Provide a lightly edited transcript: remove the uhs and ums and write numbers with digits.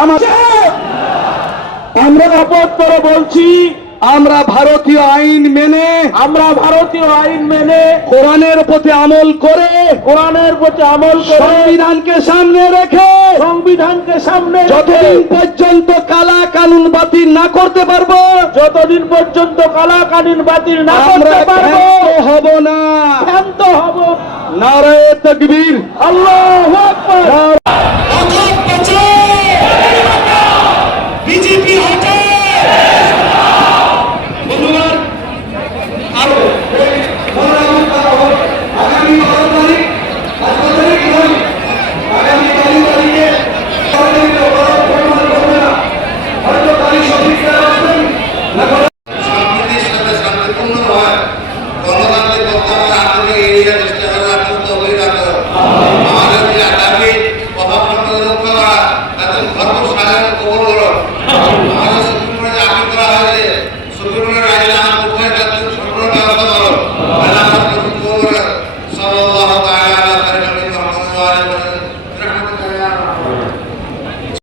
আমরা শপথ করে বলছি, আমরা ভারতীয় আইন মেনে কোরআনের প্রতি আমল করে সংবিধানকে সামনে রেখে যতদিন পর্যন্ত কালা কানুন বাতিল না করতে পারবো, আমরা ক্ষান্ত হব না। নারায়ে তাকবীর, আল্লাহু আকবার। বিজেপি হটে। বন্ধুগণ, আরো শান্তির সাথে শান্তিপূর্ণ হয়, গণতান্ত্রিক বক্তব্য আন্দোলন এড়িয়ে চেষ্টা করা আত্মস্থ হয়ে রাখা, আমাদের যে আগামী প্রভাব রক্ষা করা, তাদের ধর্ম সাজানো কবল হলো।